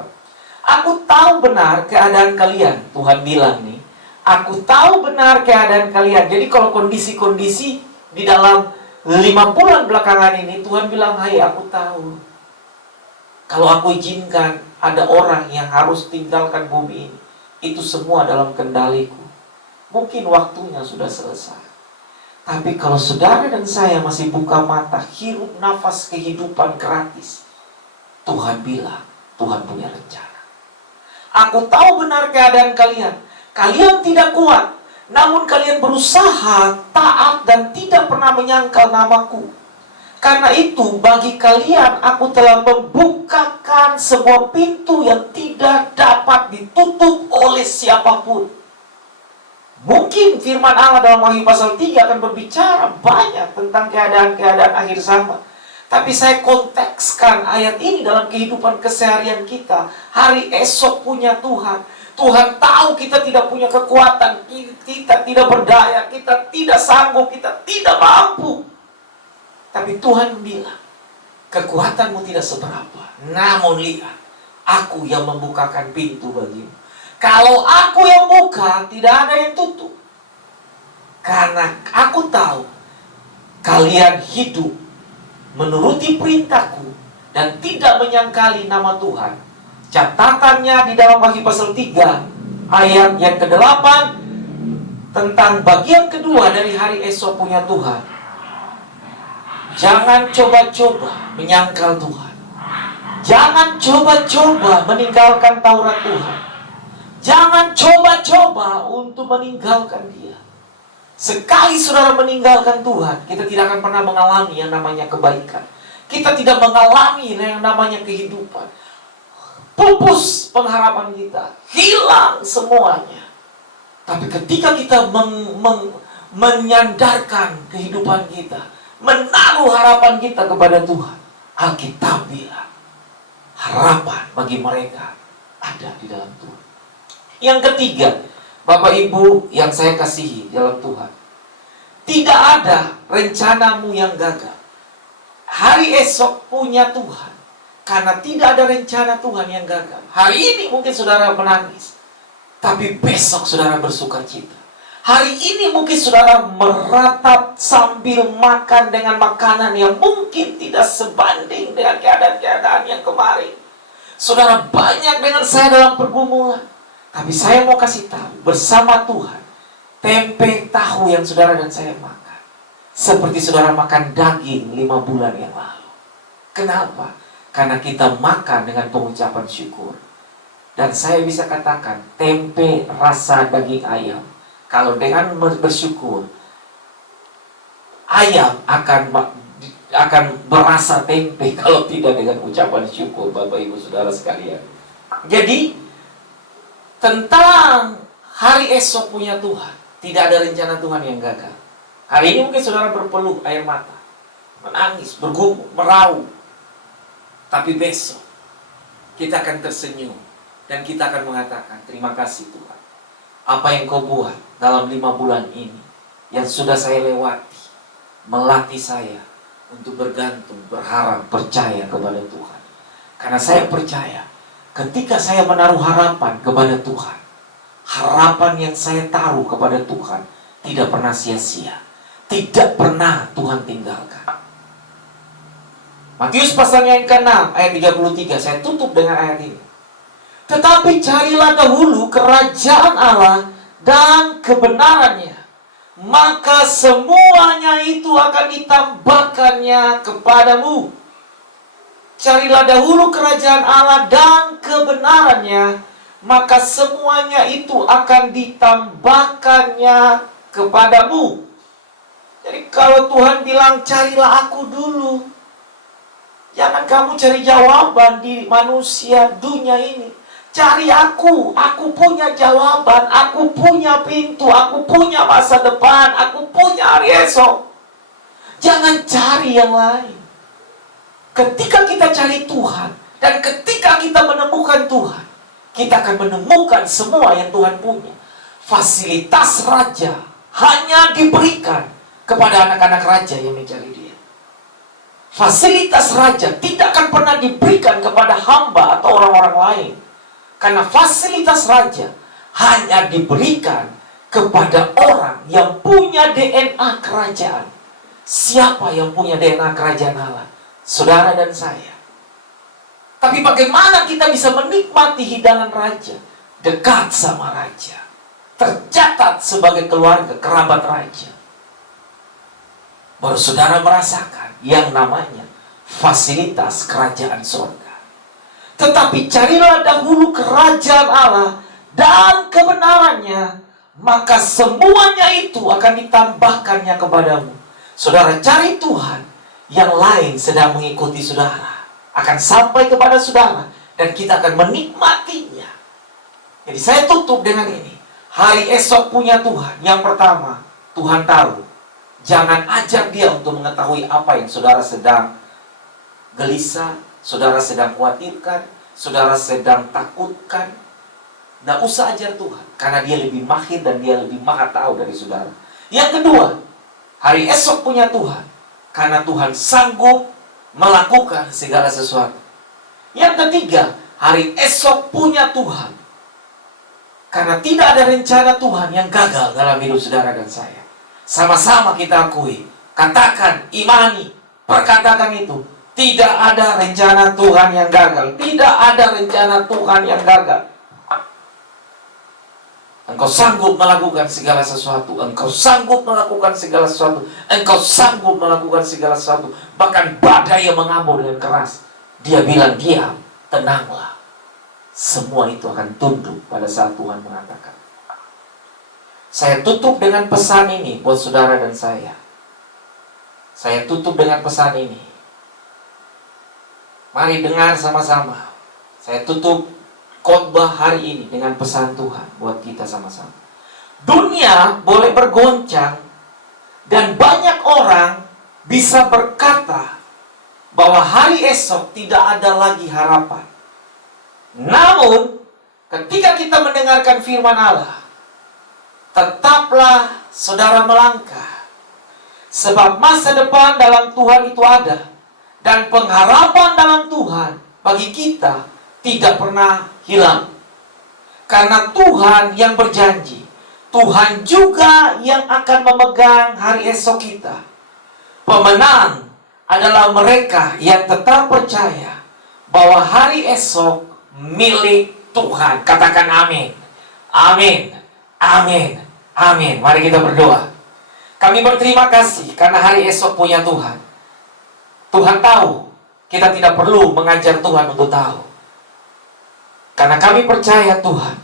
Aku tahu benar keadaan kalian. Tuhan bilang nih, aku tahu benar keadaan kalian. Jadi kalau kondisi-kondisi di dalam 5 bulan belakangan ini, Tuhan bilang, hai aku tahu. Kalau aku izinkan ada orang yang harus tinggalkan bumi ini, itu semua dalam kendaliku. Mungkin waktunya sudah selesai. Tapi kalau saudara dan saya masih buka mata, hirup nafas kehidupan gratis, Tuhan bilang, Tuhan punya rencana. Aku tahu benar keadaan kalian. Kalian tidak kuat, namun kalian berusaha taat dan tidak pernah menyangkal namaku. Karena itu bagi kalian aku telah membukakan sebuah pintu yang tidak dapat ditutup oleh siapapun. Mungkin firman Allah dalam Wahyu pasal 3 akan berbicara banyak tentang keadaan-keadaan akhir zaman. Tapi saya kontekskan ayat ini dalam kehidupan keseharian kita. Hari esok punya Tuhan. Tuhan tahu kita tidak punya kekuatan, kita tidak berdaya, kita tidak sanggup, kita tidak mampu. Tapi Tuhan bilang, kekuatanmu tidak seberapa. Namun lihat, aku yang membukakan pintu bagimu. Kalau aku yang buka, tidak ada yang tutup. Karena aku tahu, kalian hidup menuruti perintahku dan tidak menyangkali nama Tuhan. Catatannya di dalam Wahyu pasal 3 ayat yang ke-8 tentang bagian kedua dari hari esok punya Tuhan. Jangan coba-coba menyangkal Tuhan. Jangan coba-coba meninggalkan Taurat Tuhan. Jangan coba-coba untuk meninggalkan Dia. Sekali saudara meninggalkan Tuhan, kita tidak akan pernah mengalami yang namanya kebaikan. Kita tidak mengalami yang namanya kehidupan. Pupus pengharapan kita, hilang semuanya. Tapi ketika kita menyandarkan kehidupan kita, menaruh harapan kita kepada Tuhan, Alkitab bilang harapan bagi mereka ada di dalam Tuhan. Yang ketiga, Bapak Ibu yang saya kasihi dalam Tuhan, tidak ada rencanamu yang gagal. Hari esok punya Tuhan. Karena tidak ada rencana Tuhan yang gagal. Hari ini mungkin saudara menangis, tapi besok saudara bersuka cita. Hari ini mungkin saudara meratap sambil makan dengan makanan yang mungkin tidak sebanding dengan keadaan-keadaan yang kemarin. Saudara banyak dengan saya dalam pergumulan. Tapi saya mau kasih tahu, bersama Tuhan, tempe tahu yang saudara dan saya makan, seperti saudara makan daging 5 bulan yang lalu. Kenapa? Karena kita makan dengan pengucapan syukur. Dan saya bisa katakan, tempe rasa daging ayam, kalau dengan bersyukur, ayam akan berasa tempe kalau tidak dengan ucapan syukur, Bapak Ibu Saudara sekalian. Jadi, tentang hari esok punya Tuhan, tidak ada rencana Tuhan yang gagal. Hari ini mungkin saudara berpeluh air mata, menangis, bergumul, meraung. Tapi besok kita akan tersenyum dan kita akan mengatakan, terima kasih Tuhan. Apa yang kau buat dalam 5 bulan ini, yang sudah saya lewati, melatih saya untuk bergantung, berharap, percaya kepada Tuhan. Karena saya percaya, ketika saya menaruh harapan kepada Tuhan, harapan yang saya taruh kepada Tuhan tidak pernah sia-sia. Tidak pernah Tuhan tinggalkan. Matius pasal yang ke-6 ayat 33, saya tutup dengan ayat ini. Tetapi carilah dahulu kerajaan Allah dan kebenarannya, maka semuanya itu akan ditambahkannya kepadamu. Carilah dahulu kerajaan Allah dan kebenarannya, maka semuanya itu akan ditambahkannya kepadamu. Jadi kalau Tuhan bilang carilah aku dulu, jangan kamu cari jawaban di manusia dunia ini. Cari aku punya jawaban, aku punya pintu, aku punya masa depan, aku punya hari esok. Jangan cari yang lain. Ketika kita cari Tuhan, dan ketika kita menemukan Tuhan, kita akan menemukan semua yang Tuhan punya. Fasilitas raja hanya diberikan kepada anak-anak raja yang mencari Dia. Fasilitas raja tidak akan pernah diberikan kepada hamba atau orang-orang lain. Karena fasilitas raja hanya diberikan kepada orang yang punya DNA kerajaan. Siapa yang punya DNA kerajaan Allah? Saudara dan saya. Tapi bagaimana kita bisa menikmati hidangan raja? Dekat sama raja. Tercatat sebagai keluarga, kerabat raja. Baru saudara merasakan yang namanya fasilitas kerajaan surga. Tetapi carilah dahulu kerajaan Allah dan kebenarannya, maka semuanya itu akan ditambahkannya kepadamu. Saudara cari Tuhan, yang lain sedang mengikuti saudara, akan sampai kepada saudara, dan kita akan menikmatinya. Jadi saya tutup dengan ini. Hari esok punya Tuhan. Yang pertama, Tuhan tahu. Jangan ajak dia untuk mengetahui apa yang saudara sedang gelisah, saudara sedang khawatirkan, saudara sedang takutkan. Nggak usah ajar Tuhan, karena dia lebih mahir dan dia lebih maha tahu dari saudara. Yang kedua, hari esok punya Tuhan, karena Tuhan sanggup melakukan segala sesuatu. Yang ketiga, hari esok punya Tuhan, karena tidak ada rencana Tuhan yang gagal dalam hidup saudara dan saya. Sama-sama kita akui, katakan, imani, perkatakan itu. Tidak ada rencana Tuhan yang gagal. Tidak ada rencana Tuhan yang gagal. Engkau sanggup melakukan segala sesuatu. Engkau sanggup melakukan segala sesuatu. Engkau sanggup melakukan segala sesuatu. Bahkan badai yang mengamuk dengan keras, dia bilang, diam, tenanglah. Semua itu akan tunduk pada saat Tuhan mengatakan. Saya tutup dengan pesan ini buat saudara dan saya. Saya tutup dengan pesan ini. Mari dengar sama-sama. Saya tutup khotbah hari ini dengan pesan Tuhan buat kita sama-sama. Dunia boleh bergoncang dan banyak orang bisa berkata bahwa hari esok tidak ada lagi harapan. Namun, ketika kita mendengarkan firman Allah, tetaplah saudara melangkah. Sebab masa depan dalam Tuhan itu ada. Dan pengharapan dalam Tuhan bagi kita tidak pernah hilang. Karena Tuhan yang berjanji, Tuhan juga yang akan memegang hari esok kita. Pemenang adalah mereka yang tetap percaya bahwa hari esok milik Tuhan. Katakan amin. Amin. Amin. Amin. Mari kita berdoa. Kami berterima kasih karena hari esok punya Tuhan. Tuhan tahu. Kita tidak perlu mengajar Tuhan untuk tahu. Karena kami percaya Tuhan,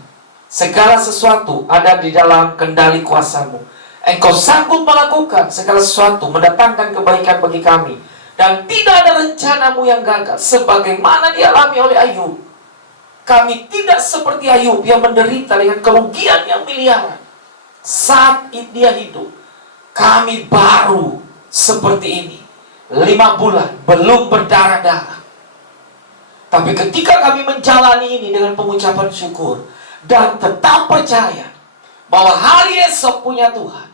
segala sesuatu ada di dalam kendali kuasa-Mu. Engkau sanggup melakukan segala sesuatu, mendatangkan kebaikan bagi kami. Dan tidak ada rencana-Mu yang gagal. Sebagaimana dialami oleh Ayub. Kami tidak seperti Ayub yang menderita dengan kerugian yang miliaran. Saat dia hidup, kami baru seperti ini. 5 bulan, belum berdarah-darah. Tapi ketika kami menjalani ini dengan pengucapan syukur dan tetap percaya bahwa hari esok punya Tuhan,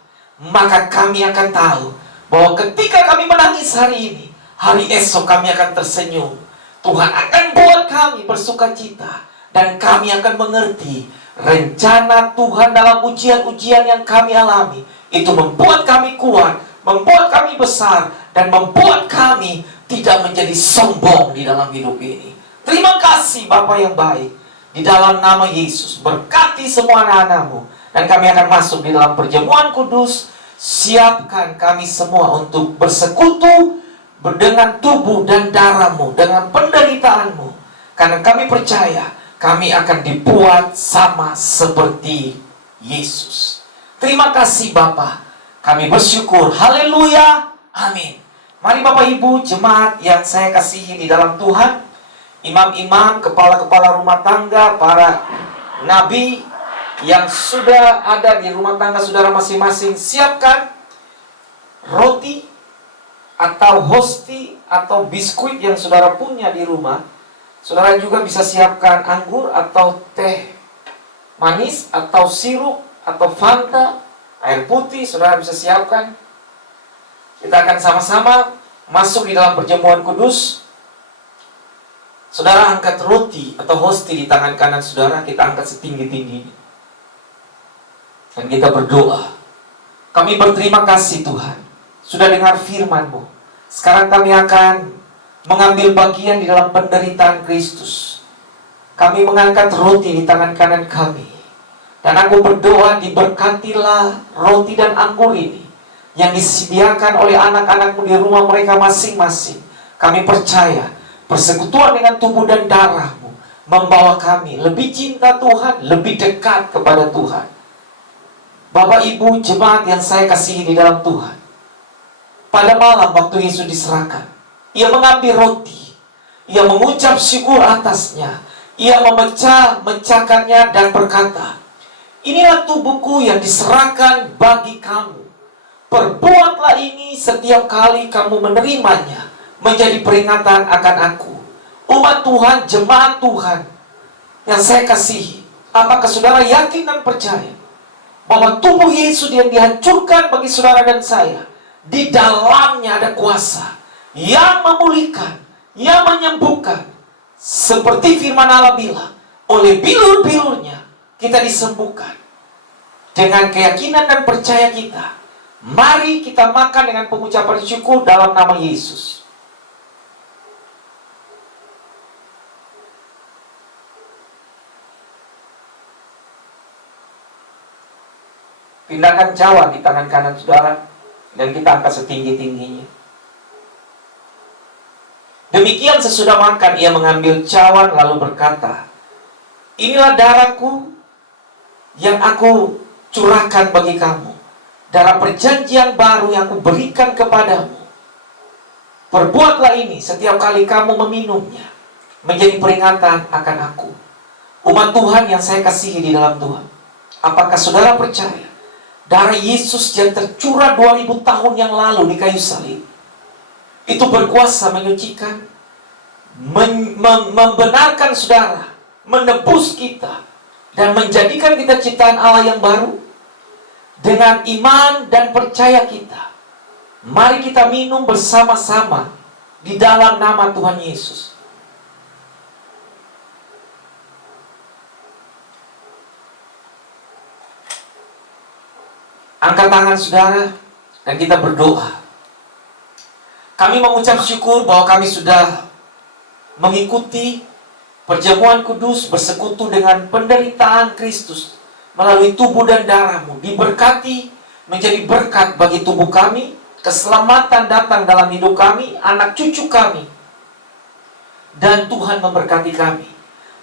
maka kami akan tahu bahwa ketika kami menangis hari ini, hari esok kami akan tersenyum. Tuhan akan buat kami bersukacita dan kami akan mengerti rencana Tuhan dalam ujian-ujian yang kami alami. Itu membuat kami kuat, membuat kami besar, dan membuat kami tidak menjadi sombong di dalam hidup ini. Terima kasih Bapa yang baik. Di dalam nama Yesus, berkati semua anak-anak-Mu. Dan kami akan masuk di dalam perjamuan kudus. Siapkan kami semua untuk bersekutu dengan tubuh dan darah-Mu, dengan penderitaan-Mu. Karena kami percaya, kami akan dibuat sama seperti Yesus. Terima kasih Bapa. Kami bersyukur. Haleluya. Amin. Mari Bapak Ibu, jemaat yang saya kasihi di dalam Tuhan, imam-imam, kepala-kepala rumah tangga, para nabi yang sudah ada di rumah tangga saudara masing-masing, siapkan roti atau hosti atau biskuit yang saudara punya di rumah. Saudara juga bisa siapkan anggur atau teh manis atau sirup atau Fanta, air putih, saudara bisa siapkan. Kita akan sama-sama masuk di dalam perjamuan kudus. Saudara angkat roti atau hosti di tangan kanan saudara, kita angkat setinggi-tingginya. Dan kita berdoa. Kami berterima kasih Tuhan, sudah dengar firman-Mu. Sekarang kami akan mengambil bagian di dalam penderitaan Kristus. Kami mengangkat roti di tangan kanan kami. Dan aku berdoa, diberkatilah roti dan anggur ini yang disediakan oleh anak-anak-Mu di rumah mereka masing-masing. Kami percaya persekutuan dengan tubuh dan darah-Mu membawa kami lebih cinta Tuhan, lebih dekat kepada Tuhan. Bapak Ibu jemaat yang saya kasihi di dalam Tuhan, pada malam waktu Yesus diserahkan, ia mengambil roti, ia mengucap syukur atasnya, ia memecahkannya dan berkata, inilah tubuhku yang diserahkan bagi kamu. Perbuatlah ini setiap kali kamu menerimanya, menjadi peringatan akan aku. Umat Tuhan, jemaat Tuhan yang saya kasihi, apakah saudara yakin dan percaya bahwa tubuh Yesus yang dihancurkan bagi saudara dan saya, di dalamnya ada kuasa yang memulihkan, yang menyembuhkan. Seperti firman Allah bilang, oleh bilur-bilurnya kita disembuhkan. Dengan keyakinan dan percaya kita, mari kita makan dengan pengucapan syukur dalam nama Yesus. Pindahkan cawan di tangan kanan saudara, dan kita angkat setinggi-tingginya. Demikian sesudah makan, ia mengambil cawan lalu berkata, inilah darahku yang aku curahkan bagi kamu, darah perjanjian baru yang aku berikan kepadamu. Perbuatlah ini setiap kali kamu meminumnya, menjadi peringatan akan aku. Umat Tuhan yang saya kasihi di dalam Tuhan, apakah saudara percaya darah Yesus yang tercurah 2000 tahun yang lalu di kayu salib itu berkuasa menyucikan, membenarkan saudara, menebus kita, dan menjadikan kita ciptaan Allah yang baru? Dengan iman dan percaya kita, mari kita minum bersama-sama di dalam nama Tuhan Yesus. Angkat tangan saudara dan kita berdoa. Kami mengucap syukur bahwa kami sudah mengikuti perjamuan kudus, bersekutu dengan penderitaan Kristus melalui tubuh dan darah-Mu. Diberkati menjadi berkat bagi tubuh kami, keselamatan datang dalam hidup kami, anak cucu kami, dan Tuhan memberkati kami.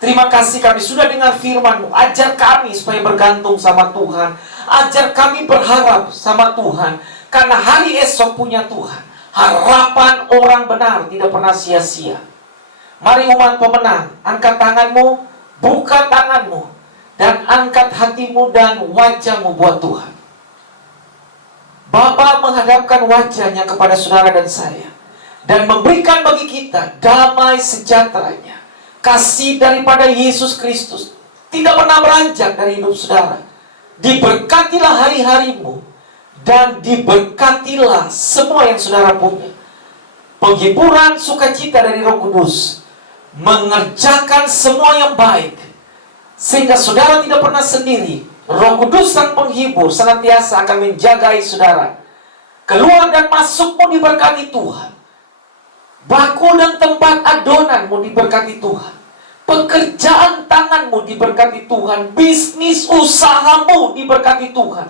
Terima kasih kami sudah dengar firman-Mu. Ajar kami supaya bergantung sama Tuhan. Ajar kami berharap sama Tuhan. Karena hari esok punya Tuhan. Harapan orang benar tidak pernah sia-sia. Mari umat pemenang, angkat tanganmu, buka tanganmu, dan angkat hatimu dan wajahmu buat Tuhan. Bapa menghadapkan wajahnya kepada saudara dan saya, dan memberikan bagi kita damai sejahteranya. Kasih daripada Yesus Kristus tidak pernah beranjak dari hidup saudara. Diberkatilah hari-harimu, dan diberkatilah semua yang saudara punya. Penghiburan sukacita dari Roh Kudus mengerjakan semua yang baik, sehingga saudara tidak pernah sendiri. Roh Kudus sang penghibur senantiasa akan menjagai saudara. Keluar dan masukmu diberkati Tuhan. Baku dan tempat adonanmu diberkati Tuhan. Pekerjaan tanganmu diberkati Tuhan. Bisnis usahamu diberkati Tuhan.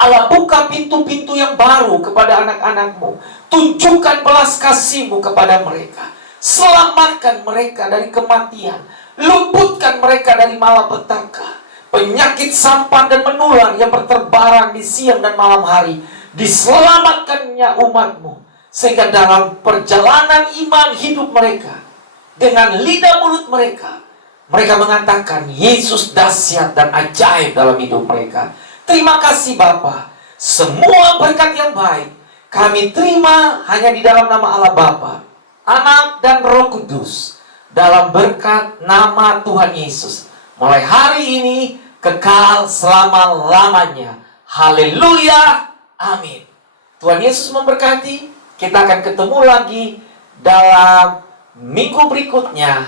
Allah buka pintu-pintu yang baru kepada anak-anakmu. Tunjukkan belas kasih-Mu kepada mereka. Selamatkan mereka dari kematian. Luputkan mereka dari malapetaka. Penyakit sampar dan menular yang berterbaran di siang dan malam hari. Diselamatkannya umat-Mu. Sehingga dalam perjalanan iman hidup mereka, dengan lidah mulut mereka, mereka mengatakan Yesus dahsyat dan ajaib dalam hidup mereka. Terima kasih Bapa. Semua berkat yang baik kami terima hanya di dalam nama Allah Bapa, Anak dan Roh Kudus, dalam berkat nama Tuhan Yesus, mulai hari ini kekal selama-lamanya. Haleluya, amin. Tuhan Yesus memberkati. Kita akan ketemu lagi dalam minggu berikutnya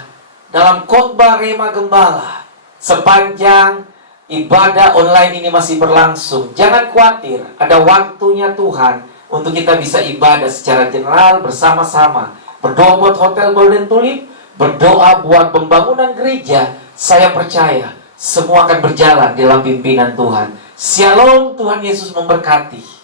dalam khotbah Rema Gembala. Sepanjang ibadah online ini masih berlangsung, jangan khawatir, ada waktunya Tuhan untuk kita bisa ibadah secara general bersama-sama. Berdoa buat Hotel Golden Tulip, berdoa buat pembangunan gereja. Saya percaya semua akan berjalan dalam pimpinan Tuhan. Shalom, Tuhan Yesus memberkati.